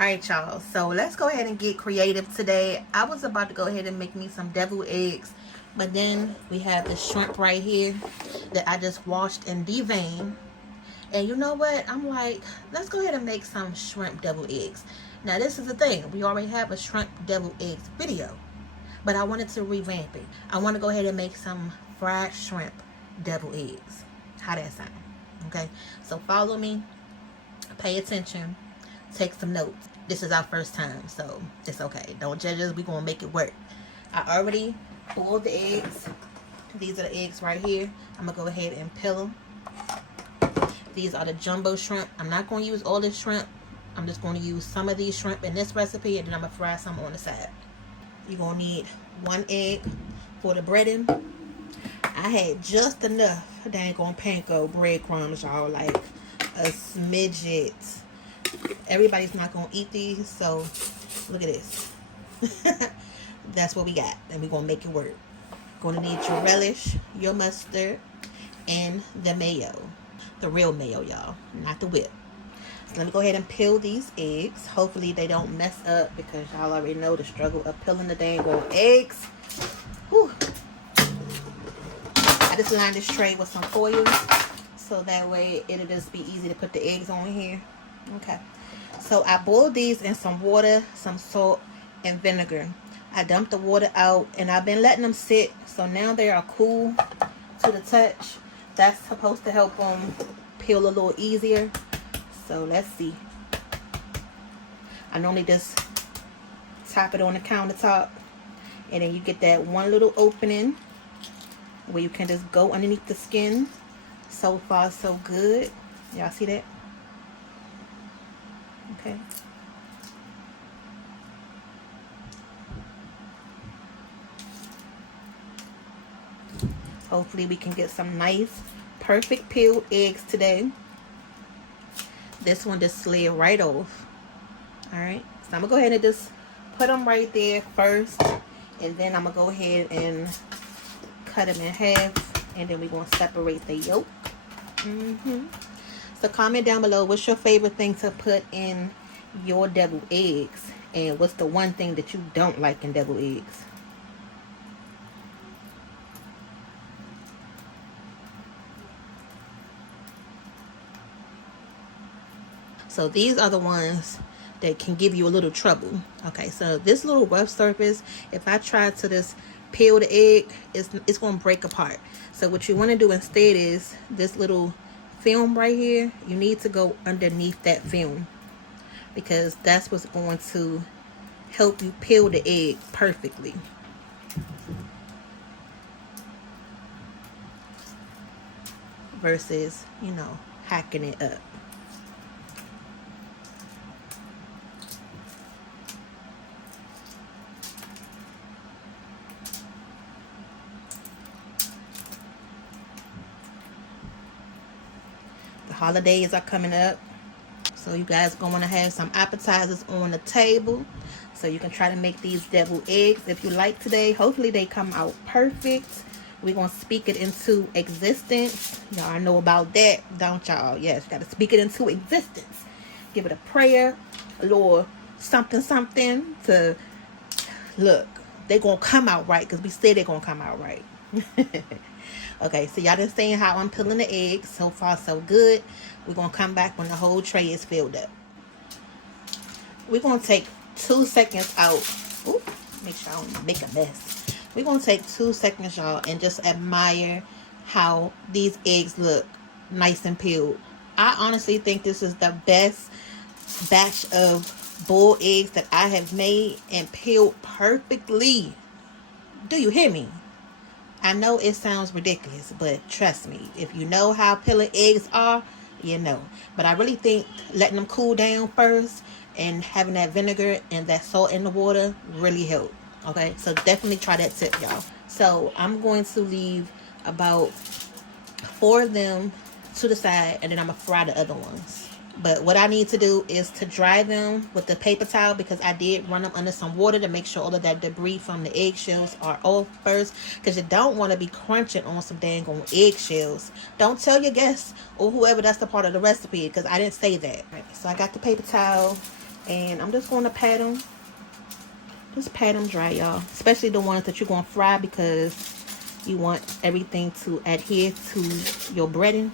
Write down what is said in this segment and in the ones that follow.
Alright, y'all, so let's go ahead and get creative today. I was about to go ahead and make me some deviled eggs, but then we have this shrimp right here that I just washed and deveined. And you know what? I'm like, let's go ahead and make some shrimp deviled eggs. Now, this is the thing. We already have a shrimp deviled eggs video, but I wanted to revamp it. I want to go ahead and make some fried shrimp deviled eggs. How that sound? Okay, so follow me, pay attention, take some notes. This is our first time, so it's okay. Don't judge us. We're going to make it work. I already boiled the eggs. These are the eggs right here. I'm going to go ahead and peel them. These are the jumbo shrimp. I'm not going to use all this shrimp. I'm just going to use some of these shrimp in this recipe, and then I'm going to fry some on the side. You're going to need 1 egg for the breading. I had just enough dang on panko breadcrumbs, y'all, like a smidget. Everybody's not going to eat these, so look at this. That's what we got, and we're going to make it work. Going to need your relish, your mustard, and the mayo. The real mayo, y'all, not the whip. So let me go ahead and peel these eggs. Hopefully they don't mess up, because y'all already know the struggle of peeling the dang old eggs. Whew. I just lined this tray with some foil, so that way it'll just be easy to put the eggs on here. Okay, so I boiled these in some water, some salt, and vinegar. I dumped the water out, and I've been letting them sit, so now they are cool to the touch. That's supposed to help them peel a little easier. So let's see. I normally just top it on the countertop, and then you get that one little opening where you can just go underneath the skin. So far, so good. Y'all see that? Okay. Hopefully we can get some nice, perfect peeled eggs today. This one just slid right off. Alright, so I'm going to go ahead and just put them right there first. And then I'm going to go ahead and cut them in half. And then we're going to separate the yolk. So comment down below, what's your favorite thing to put in your deviled eggs? And what's the one thing that you don't like in deviled eggs? So these are the ones that can give you a little trouble. Okay, so this little rough surface, if I try to just peel the egg, it's going to break apart. So what you want to do instead is this little film right here, you need to go underneath that film, because that's what's going to help you peel the egg perfectly. Versus, you know, hacking it up. Holidays are coming up, so you guys gonna want to have some appetizers on the table, so you can try to make these deviled eggs if you like today. Hopefully they come out perfect. We're gonna speak it into existence. Y'all know about that, don't y'all? Yes, you gotta speak it into existence. Give it a prayer, a little something to look. They're gonna come out right, because we said they're gonna come out right. Okay, so y'all just saying how I'm peeling the eggs. So far, so good. We're going to come back when the whole tray is filled up. We're going to take 2 seconds out. Ooh, make sure I don't make a mess. We're going to take 2 seconds, y'all, and just admire how these eggs look nice and peeled. I honestly think this is the best batch of boiled eggs that I have made, and peeled perfectly. Do you hear me? I know it sounds ridiculous, but trust me, if you know how peeling eggs are, you know. But I really think letting them cool down first and having that vinegar and that salt in the water really help. Okay, so definitely try that tip, y'all. So I'm going to leave about 4 of them to the side, and then I'm going to fry the other ones. But what I need to do is to dry them with the paper towel, because I did run them under some water to make sure all of that debris from the eggshells are off first, because you don't want to be crunching on some dang on eggshells. Don't tell your guests or whoever that's the part of the recipe, because I didn't say that. Right, so I got the paper towel, And I'm just going to pat them. Just pat them dry, y'all. Especially the ones that you're going to fry, because you want everything to adhere to your breading.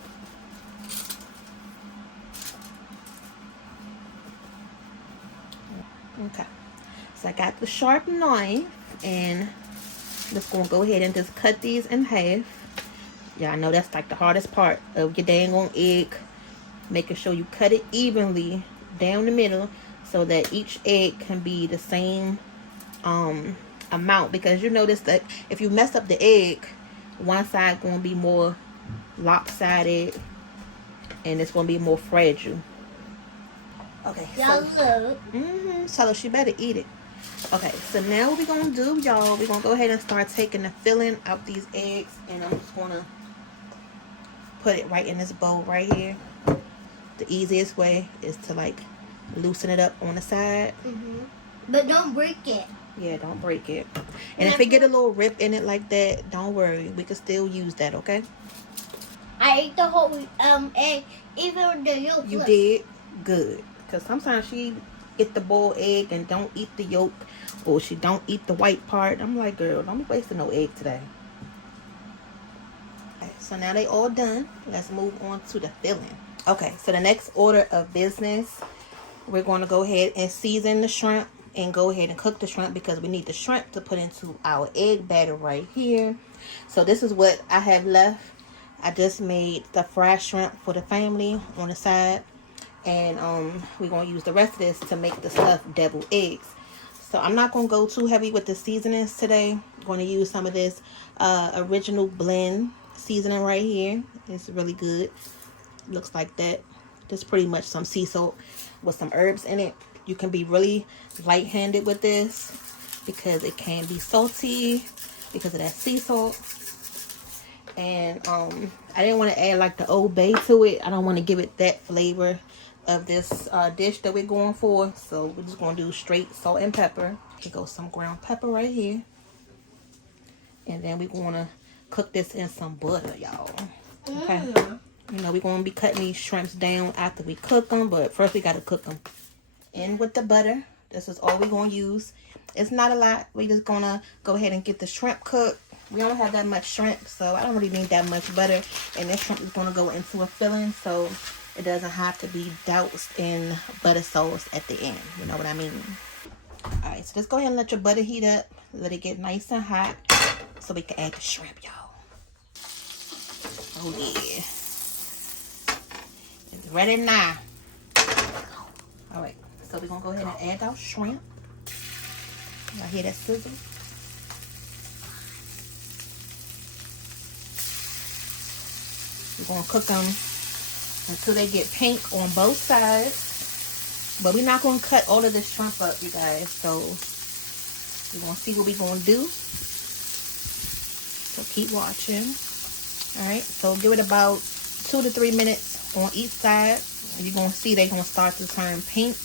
Okay. So I got the sharp knife, and I'm just going to go ahead and just cut these in half. Yeah, I know that's like the hardest part of your dang on egg. Making sure you cut it evenly down the middle so that each egg can be the same amount, because you notice that if you mess up the egg, one side going to be more lopsided and it's going to be more fragile. Okay, so she better eat it. Okay, so now what we're going to do, y'all, we're going to go ahead and start taking the filling out these eggs, and I'm just going to put it right in this bowl right here. The easiest way is to like loosen it up on the side. But don't break it. Yeah, don't break it. And if it get a little rip in it like that, don't worry. We can still use that, okay? I ate the whole egg, even the yolk. You did? Good. Because sometimes she get the boiled egg and don't eat the yolk, or she don't eat the white part. I'm like, girl, don't be wasting no egg today. Okay, so now they all done. Let's move on to the filling. Okay, so the next order of business, we're going to go ahead and season the shrimp and go ahead and cook the shrimp, because we need the shrimp to put into our egg batter right here. So this is what I have left. I just made the fried shrimp for the family on the side, and we're going to use the rest of this to make the stuffed deviled eggs. So I'm not going to go too heavy with the seasonings today. I'm going to use some of this original blend seasoning right here. It's really good. Looks like that. Just pretty much some sea salt with some herbs in it. You can be really light-handed with this because it can be salty because of that sea salt. And I didn't want to add like the Old Bay to it. I don't want to give it that flavor of this dish that we're going for. So we're just going to do straight salt and pepper. Here goes some ground pepper right here. And then we're going to cook this in some butter, y'all. Okay. You know, we're going to be cutting these shrimps down after we cook them, but first we got to cook them. In with the butter. This is all we're going to use. It's not a lot. We're just going to go ahead and get the shrimp cooked. We don't have that much shrimp, so I don't really need that much butter. And this shrimp is going to go into a filling, so it doesn't have to be doused in butter sauce at the end. You know what I mean? Alright, so just go ahead and let your butter heat up. Let it get nice and hot so we can add the shrimp, y'all. Oh, yeah. It's ready now. Alright, so we're going to go ahead and add our shrimp. Y'all hear that sizzle? We're going to cook them until they get pink on both sides. But we're not going to cut all of this shrimp up, you guys. So we're going to see what we're going to do. So keep watching. Alright, so give it about 2 to 3 minutes on each side. And you're going to see they're going to start to turn pink.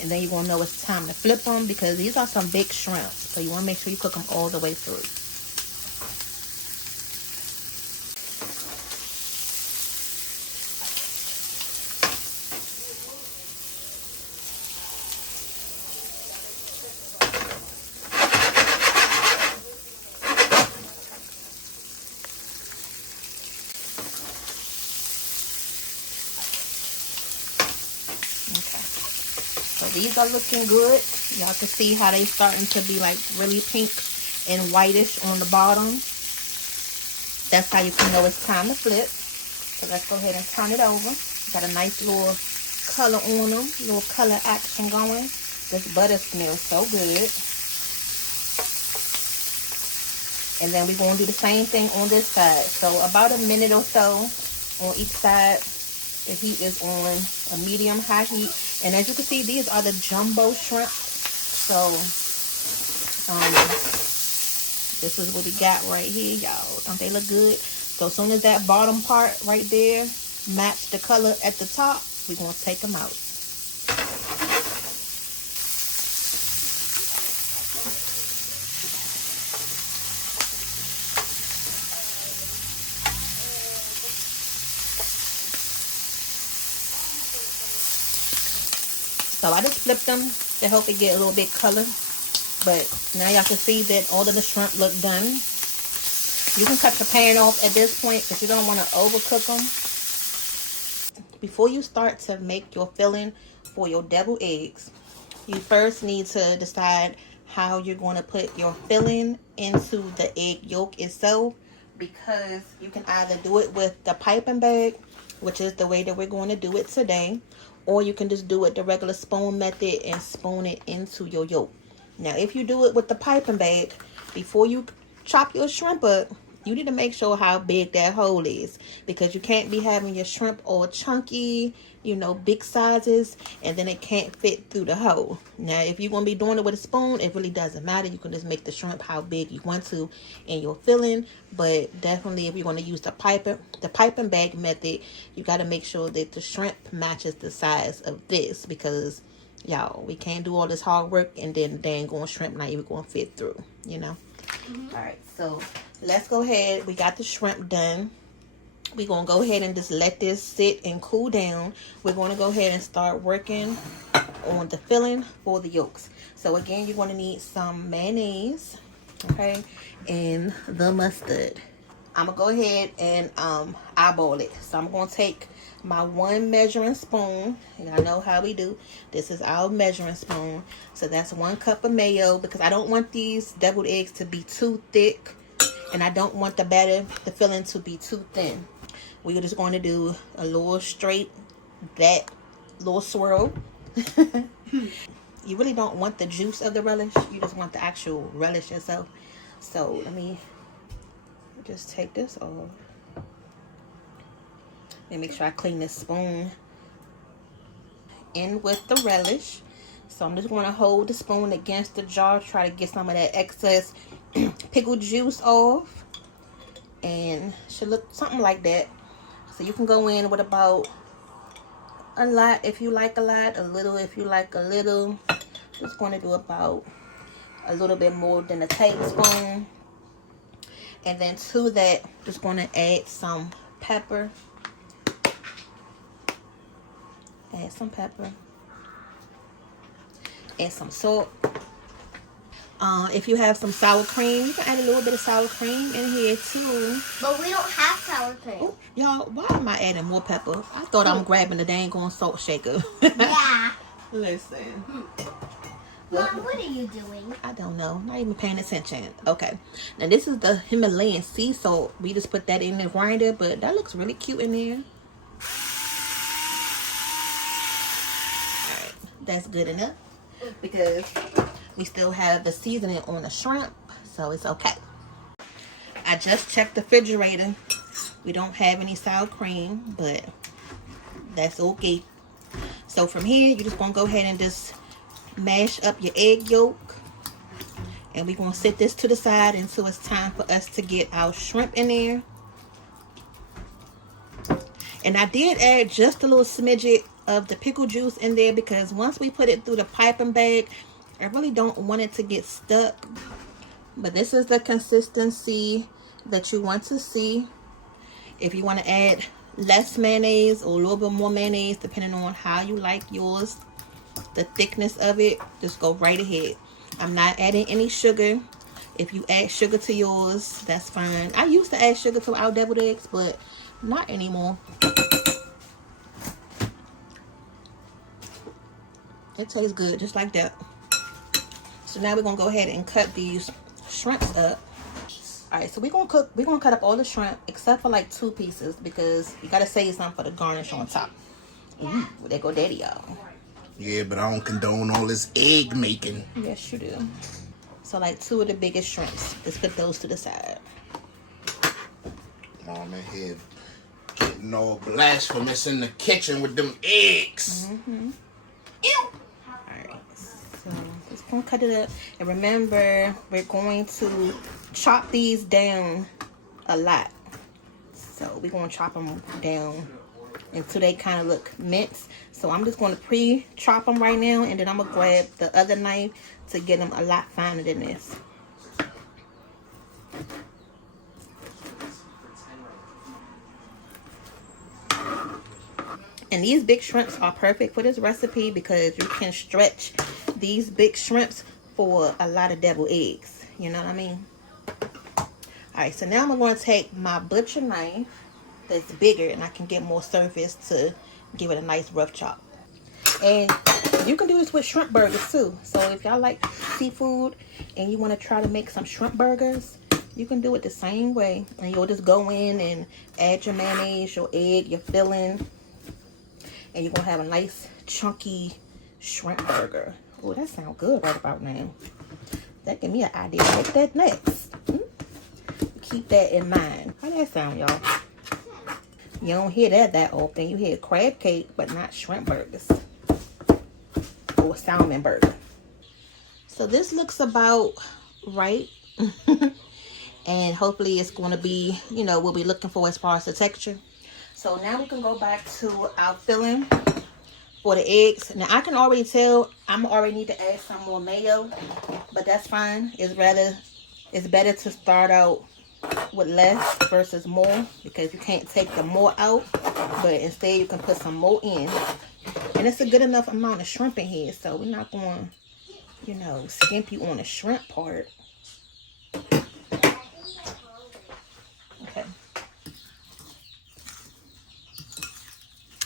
And then you're going to know it's time to flip them, because these are some big shrimp. So you want to make sure you cook them all the way through. So these are looking good. Y'all can see how they starting to be like really pink and whitish on the bottom. That's how you can know it's time to flip. So let's go ahead and turn it over. Got a nice little color on them, little color action going. This butter smells so good. And then we're going to do the same thing on this side. So about a minute or so on each side. The heat is on a medium-high heat. And as you can see, these are the jumbo shrimp. So, this is what we got right here, y'all. Don't they look good? So, as soon as that bottom part right there match the color at the top, we're going to take them out. So So I just flipped them to help it get a little bit color. But now y'all can see that all of the shrimp look done. You can cut your pan off at this point if you don't want to overcook them. Before you start to make your filling for your deviled eggs, you first need to decide how you're going to put your filling into the egg yolk itself, because you can either do it with the piping bag, which is the way that we're going to do it today, or you can just do it the regular spoon method and spoon it into your yolk. Now, if you do it with the piping bag, before you chop your shrimp up, you need to make sure how big that hole is, because you can't be having your shrimp all chunky, you know, big sizes, and then it can't fit through the hole. Now, if you're going to be doing it with a spoon, it really doesn't matter. You can just make the shrimp how big you want to in your filling, but definitely if you're going to use the piping bag method, you got to make sure that the shrimp matches the size of this, because y'all, we can't do all this hard work and then the dang going shrimp not even going to fit through, you know. All right, so let's go ahead. We got the shrimp done. We're going to go ahead and just let this sit and cool down. We're going to go ahead and start working on the filling for the yolks. So again, you're going to need some mayonnaise, okay, and the mustard. I'm going to go ahead and eyeball it. So I'm going to take my 1 measuring spoon, and I know how we do. This is our measuring spoon. So that's 1 cup of mayo, because I don't want these deviled eggs to be too thick, and I don't want the filling to be too thin. We're just going to do a little straight, that little swirl. You really don't want the juice of the relish. You just want the actual relish itself. So let me just take this off. And make sure I clean this spoon in with the relish. So I'm just going to hold the spoon against the jar, try to get some of that excess pickle juice off. And should look something like that. So you can go in with about a lot if you like a lot, a little if you like a little. Just going to do about a little bit more than a tablespoon. And then to that, just going to add some pepper. Add some pepper and some salt. If you have some sour cream, you can add a little bit of sour cream in here too. But we don't have sour cream. Oh, y'all, why am I adding more pepper? I thought I'm grabbing the dang on salt shaker. Yeah. Listen. Mom, what are you doing? I don't know. Not even paying attention. Okay. Now this is the Himalayan sea salt. We just put that in the grinder, but that looks really cute in there. That's good enough, because we still have the seasoning on the shrimp, so it's okay. I just checked the refrigerator. We don't have any sour cream, but that's okay. So from here, you're just gonna go ahead and just mash up your egg yolk, and we're gonna set this to the side until it's time for us to get our shrimp in there. And I did add just a little smidget of the pickle juice in there, because once we put it through the piping bag, I really don't want it to get stuck. But this is the consistency that you want to see. If you want to add less mayonnaise or a little bit more mayonnaise, depending on how you like yours, the thickness of it, just go right ahead. I'm not adding any sugar. If you add sugar to yours, that's fine. I used to add sugar to our deviled eggs, but not anymore. It tastes good just like that. So now we're gonna go ahead and cut these shrimps up. All right, so we're gonna cut up all the shrimp except for like 2 pieces, because you gotta save some for the garnish on top. Ooh, there go daddy, y'all. Yeah, but I don't condone all this egg making. Yes, you do. So like 2 of the biggest shrimps. Let's put those to the side. Mom in here getting all blasphemous in the kitchen with them eggs. Mm-hmm. Ew. Alright, so just gonna cut it up. And remember, we're going to chop these down a lot. So we're gonna chop them down until they kind of look minced. So I'm just gonna pre-chop them right now, and then I'm gonna grab the other knife to get them a lot finer than this. And these big shrimps are perfect for this recipe because you can stretch these big shrimps for a lot of deviled eggs. You know what I mean? Alright, so now I'm going to take my butcher knife that's bigger and I can get more surface to give it a nice rough chop. And you can do this with shrimp burgers too. So if y'all like seafood and you want to try to make some shrimp burgers, you can do it the same way. And you'll just go in and add your mayonnaise, your egg, your filling. And you're going to have a nice chunky shrimp burger. Oh, that sounds good right about now. That give me an idea to make that next. Keep that in mind. How that sound, y'all? You don't hear that often. You hear crab cake, but not shrimp burgers. Or salmon burger. So this looks about right. And hopefully it's going to be, you know, what we're looking for as far as the texture. So now we can go back to our filling for the eggs. Now I can already tell I'm already need to add some more mayo, but that's fine. It's better to start out with less versus more because you can't take the more out, but instead you can put some more in. And it's a good enough amount of shrimp in here, so we're not going to, you know, skimp you on the shrimp part. Okay.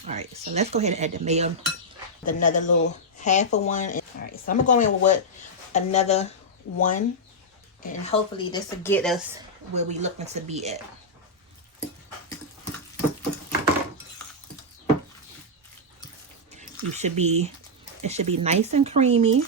Alright, so let's go ahead and add the mayo. Another little half of one. Alright, so I'm going to go in with another one. And hopefully this will get us where we're looking to be at. It should be nice and creamy.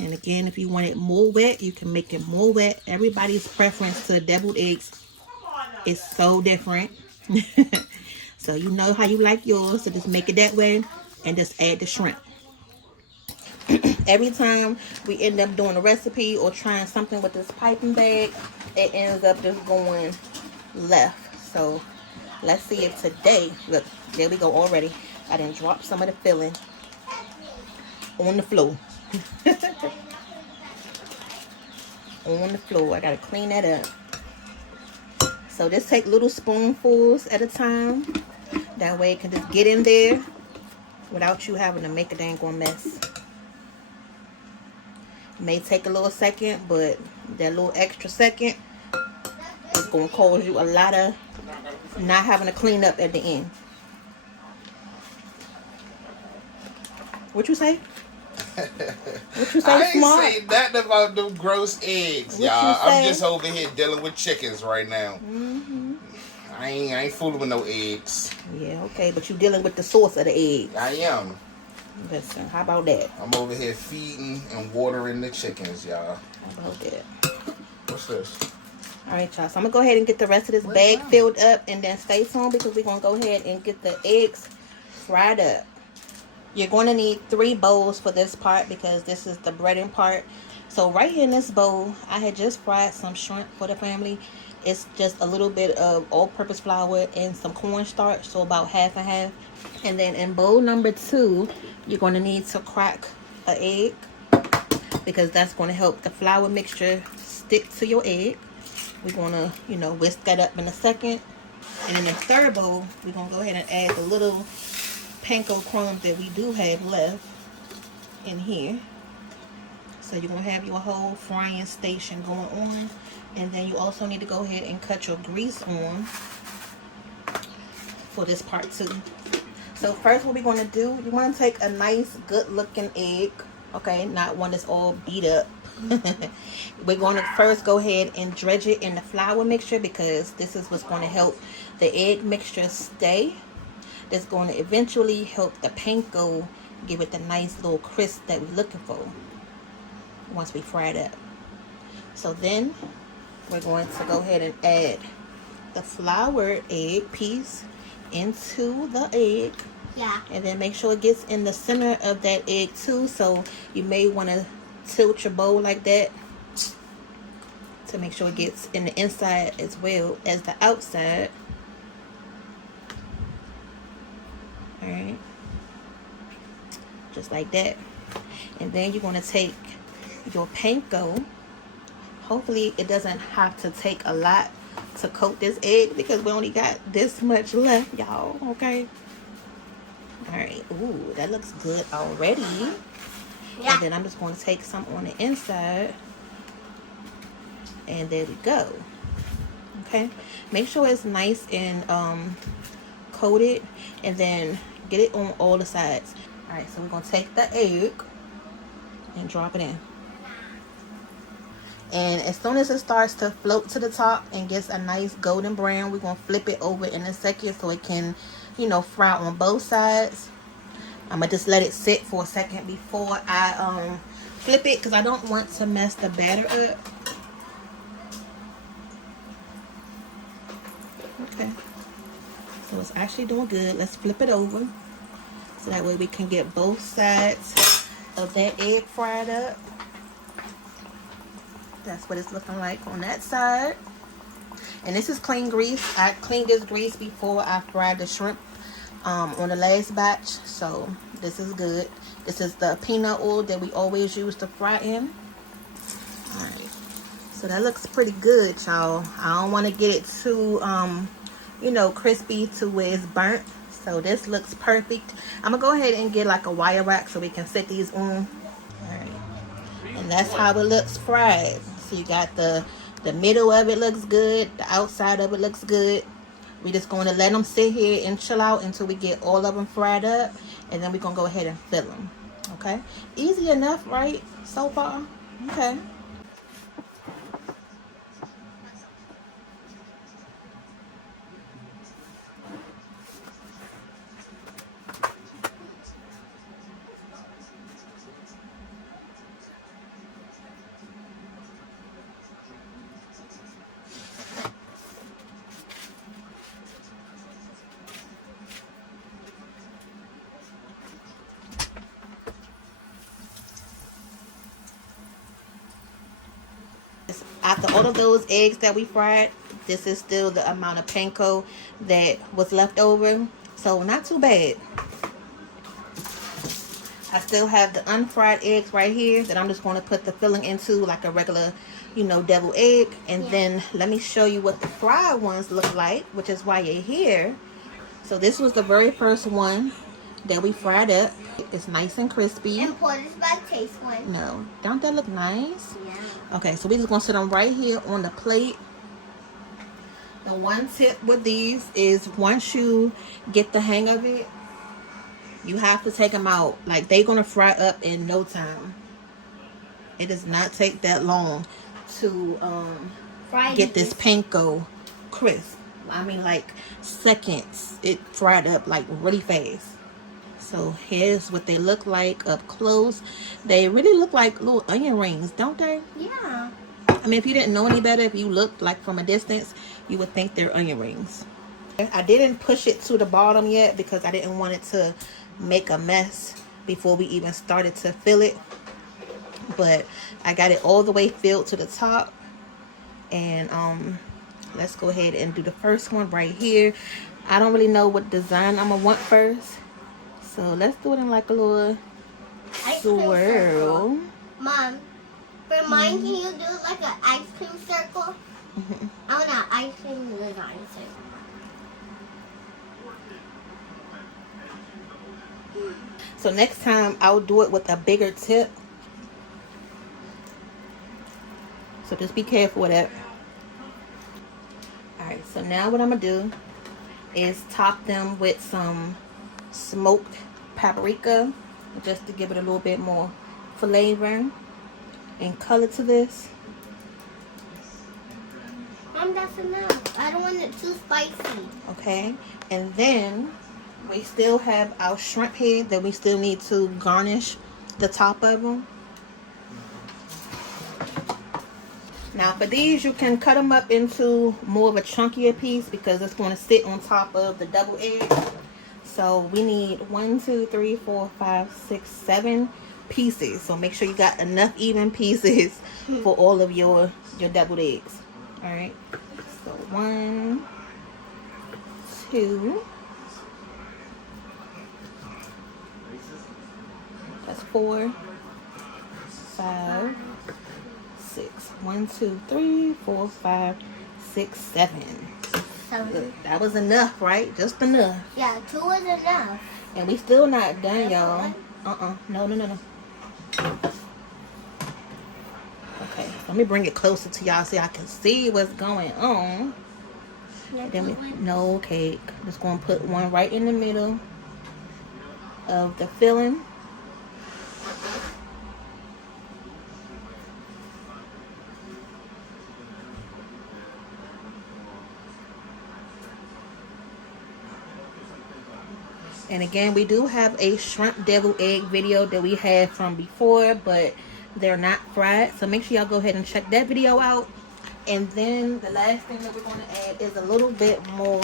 And again, if you want it more wet, you can make it more wet. Everybody's preference to deviled eggs is so different. So you know how you like yours, so just make it that way and just add the shrimp. Every time we end up doing a recipe or trying something with this piping bag, it ends up just going left. So let's see if today, look, there we go already. I didn't drop some of the filling on the floor. On the floor. I gotta clean that up. So just take little spoonfuls at a time. That way it can just get in there without you having to make a dang on mess. It may take a little second, but that little extra second is going to cause you a lot of not having to clean up at the end. What you say? What you say, I ain't Smart? say nothing about them gross eggs, y'all. I'm just over here dealing with chickens right now. I ain't fooling with no eggs. Yeah, okay, but you dealing with the source of the egg. I am. Listen, how about that? I'm over here feeding and watering the chickens, y'all. How about that? What's this? Alright, y'all. So I'm going to go ahead and get the rest of this bag filled up and then stay tuned because we're going to go ahead and get the eggs fried up. You're going to need 3 bowls for this part because this is the breading part. So right here in this bowl, I had just fried some shrimp for the family. It's just a little bit of all-purpose flour and some cornstarch, so about half and half. And then in bowl number 2, you're going to need to crack an egg because that's going to help the flour mixture stick to your egg. We're going to, you know, whisk that up in a second. And in the third bowl, we're going to go ahead and add the little panko crumbs that we do have left in here. So you're going to have your whole frying station going on. And then you also need to go ahead and cut your grease on for this part too. So first what we're going to do, you want to take a nice good looking egg. Okay, not one that's all beat up. We're going to first go ahead and dredge it in the flour mixture because this is what's going to help the egg mixture stay. That's going to eventually help the panko give it the nice little crisp that we're looking for once we fry it up. So then we're going to go ahead and add the floured egg piece into the egg. Yeah. And then make sure it gets in the center of that egg too. So you may want to tilt your bowl like that to make sure it gets in the inside as well as the outside. Alright. Just like that. And then you're going to take your panko. hopefully it doesn't have to take a lot to coat this egg because we only got this much left, y'all. Okay. All right. Ooh, that looks good already. Yeah. And then I'm just going to take some on the inside. And there we go. Okay. Make sure it's nice and coated. And then get it on all the sides. All right. So we're going to take the egg and drop it in. And as soon as it starts to float to the top and gets a nice golden brown, we're going to flip it over in a second so it can, you know, fry on both sides. I'm going to just let it sit for a second before I flip it because I don't want to mess the batter up. Okay. So it's actually doing good. Let's flip it over so that way we can get both sides of that egg fried up. That's what it's looking like on that side. And this is clean grease. I cleaned this grease before I fried the shrimp on the last batch. So this is good. This is the peanut oil that we always use to fry in. Alright. So that looks pretty good, y'all. I don't want to get it too, you know, crispy to where it's burnt. So this looks perfect. I'm going to go ahead and get like a wire rack so we can set these on. Alright. And that's how it looks fried. So you got the middle of it looks good. The outside of it looks good. We're just going to let them sit here and chill out until we get all of them fried up. And then we're going to go ahead and fill them. Okay. Easy enough, right? So far. Okay. After all of those eggs that we fried, this is still the amount of panko that was left over. So not too bad. I still have the unfried eggs right here that I'm just going to put the filling into like a regular, you know, deviled egg. And then let me show you what the fried ones look like, which is why you're here. So this was the very first one that we fried up. It's nice and crispy. And pour this back taste one. No, don't that look nice? Yeah. Okay, so we're just gonna sit them right here on the plate. The one tip with these is once you get the hang of it, you have to take them out. Like they're gonna fry up in no time. It does not take that long to get this panko crisp. I mean, like seconds. It fried up like really fast. So here's what they look like up close. They really look like little onion rings, don't they? Yeah. I mean, if you didn't know any better, if you looked like from a distance, you would think they're onion rings. I didn't push it to the bottom yet because I didn't want it to make a mess before we even started to fill it. But I got it all the way filled to the top. And let's go ahead and do the first one right here. I don't really know what design I'm gonna want first. So let's do it in like a little swirl. Mom, for mine, can you do like an ice cream circle? I want an ice cream design circle. So next time I'll do it with a bigger tip. So just be careful with that. Alright, so now what I'm going to do is top them with some smoked paprika just to give it a little bit more flavor and color to this. Mom, that's enough. I don't want it too spicy. Okay, and then we still have our shrimp here that we still need to garnish the top of them. Now for these, you can cut them up into more of a chunkier piece because it's going to sit on top of the double egg. So we need 1, 2, 3, 4, 5, 6, 7 pieces. So make sure you got enough even pieces for all of your doubled eggs. All right. So 1, 2. That's 4, 5, 6. 1, 2, 3, 4, 5, 6, 7. Look, that was enough, right? Just enough. Yeah, 2 is enough. And we still not done, y'all. No. Okay, let me bring it closer to y'all so y'all can see what's going on. Then no cake. Just gonna put one right in the middle of the filling. And again, we do have a shrimp deviled egg video that we had from before, but they're not fried. So make sure y'all go ahead and check that video out. And then the last thing that we're going to add is a little bit more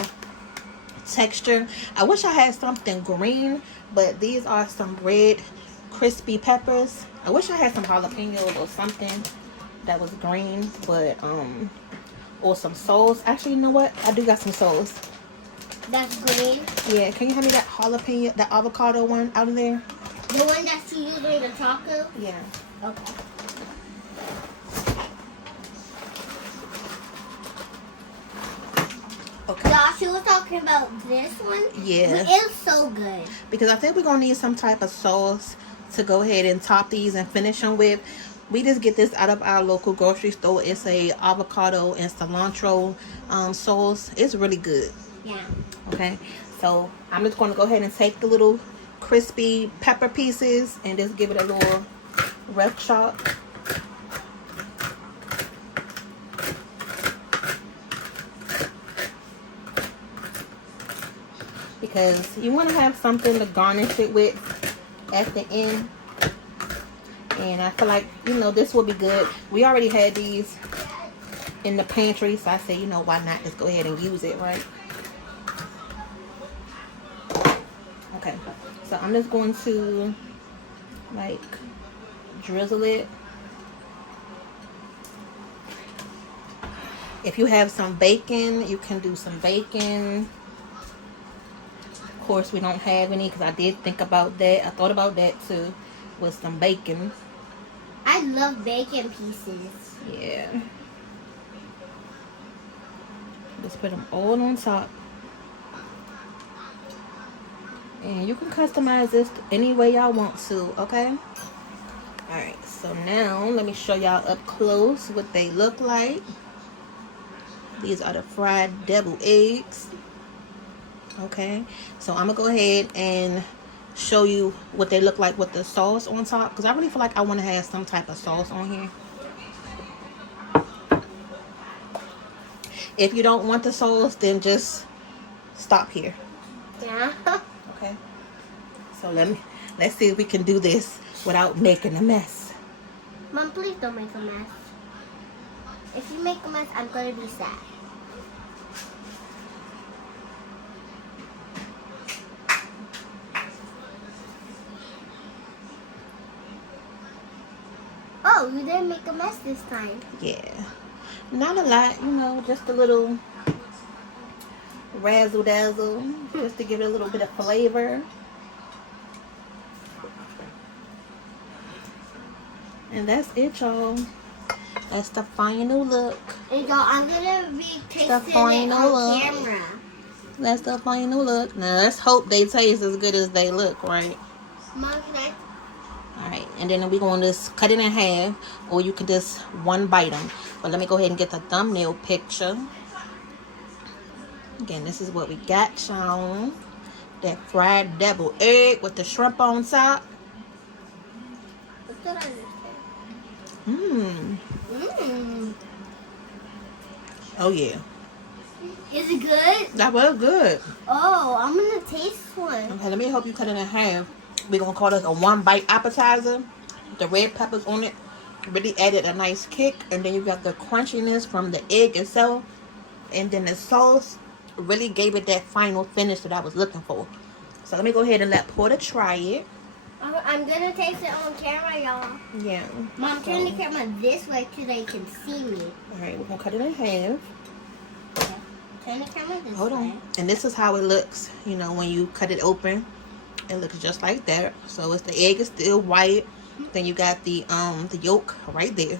texture. I wish I had something green, but these are some red crispy peppers. I wish I had some jalapenos or something that was green, but or some sauce. Actually, you know what? I do got some sauce. That's green? Yeah, can you hand me that jalapeno, that avocado one out of there? The one that you use in the taco? Yeah. Okay. Okay. Y'all, she was talking about this one? Yeah. It's so good. Because I think we're going to need some type of sauce to go ahead and top these and finish them with. We just get this out of our local grocery store. It's a avocado and cilantro sauce. It's really good. Yeah. Okay, so I'm just going to go ahead and take the little crispy pepper pieces and just give it a little rough chop. Because you want to have something to garnish it with at the end. And I feel like, you know, this will be good. We already had these in the pantry, so I say, you know, why not just go ahead and use it, right? Okay, so I'm just going to like drizzle it. If you have some bacon, you can do some bacon. Of course, we don't have any because I did think about that. I thought about that too, with some bacon. I love bacon pieces. Yeah. Just put them all on top. And you can customize this any way y'all want to, okay? Alright, so now let me show y'all up close what they look like. These are the fried deviled eggs. Okay, so I'm gonna go ahead and show you what they look like with the sauce on top, because I really feel like I want to have some type of sauce on here. If you don't want the sauce, then just stop here. Yeah. Okay, so let's see if we can do this without making a mess. Mom, please don't make a mess. If you make a mess, I'm gonna be sad. Oh, you didn't make a mess this time. Yeah, not a lot, you know, just a little razzle dazzle, just to give it a little bit of flavor. And that's it, y'all. That's the final look. And y'all, I'm gonna be tasting it final on look. camera. That's the final look. Now let's hope they taste as good as they look, right? Mom, can I? Alright, and then we're going to just cut it in half, or you can just one bite them. But let me go ahead and get the thumbnail picture. Again, this is what we got, y'all. That fried deviled egg with the shrimp on top. What's that on this Mmm. Mmm. Oh, yeah. Is it good? That was good. Oh, I'm gonna taste one. Okay, let me help you cut it in half. We're going to call this a one bite appetizer. The red peppers on it really added a nice kick. And then you got the crunchiness from the egg itself. And then the sauce really gave it that final finish that I was looking for. So let me go ahead and let Porter try it. I'm gonna taste it on camera, y'all. Yeah. Mom, turn the camera this way so they can see me. Alright, we're going to cut it in half. Okay. Turn the camera this Hold way. on. And this is how it looks, you know, when you cut it open. It looks just like that. So it's the egg is still white. Then you got the yolk right there.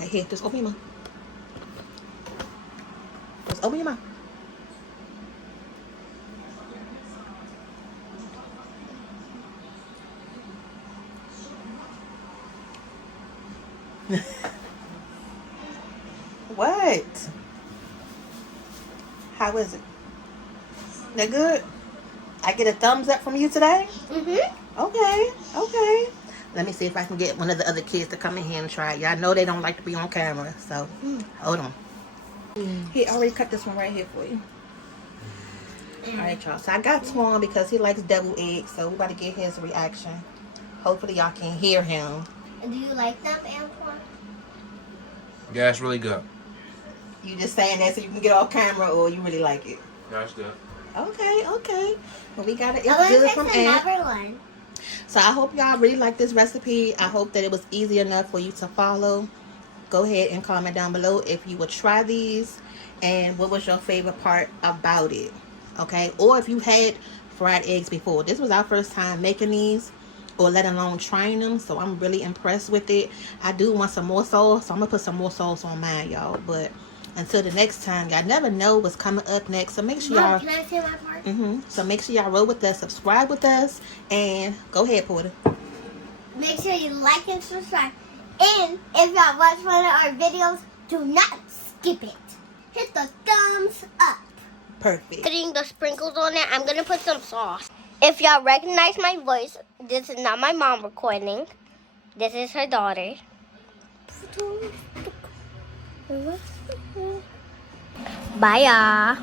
Okay, here, just open your mouth. Just open your mouth. What? How is it? They're good? I get a thumbs up from you today? Mm-hmm. Okay. Let me see if I can get one of the other kids to come in here and try it. Y'all know they don't like to be on camera, so hold on. He already cut this one right here for you. Alright, y'all. So I got Twan because he likes deviled eggs, so we about to get his reaction. Hopefully y'all can hear him. And do you like them, Antoine? Yeah, it's really good. You just saying that so you can get off camera, or you really like it? Yeah, it's good. Okay. Well, we got it. I It's want to good from taste Aunt. another one. So I hope y'all really like this recipe. I hope that it was easy enough for you to follow. Go ahead and comment down below if you would try these and what was your favorite part about it. Okay, or if you had fried eggs before. This was our first time making these, or let alone trying them, so I'm really impressed with it. I do want some more sauce, so I'm gonna put some more sauce on mine, y'all. But until the next time, y'all never know what's coming up next, so make sure y'all Mom, can I say my part? so make sure y'all roll with us, subscribe with us, and go ahead, Porter. Make sure you like and subscribe. And if y'all watch one of our videos, do not skip it. Hit the thumbs up. Perfect. Putting the sprinkles on it, I'm gonna put some sauce. If y'all recognize my voice, this is not my mom recording. This is her daughter. Bye, y'all.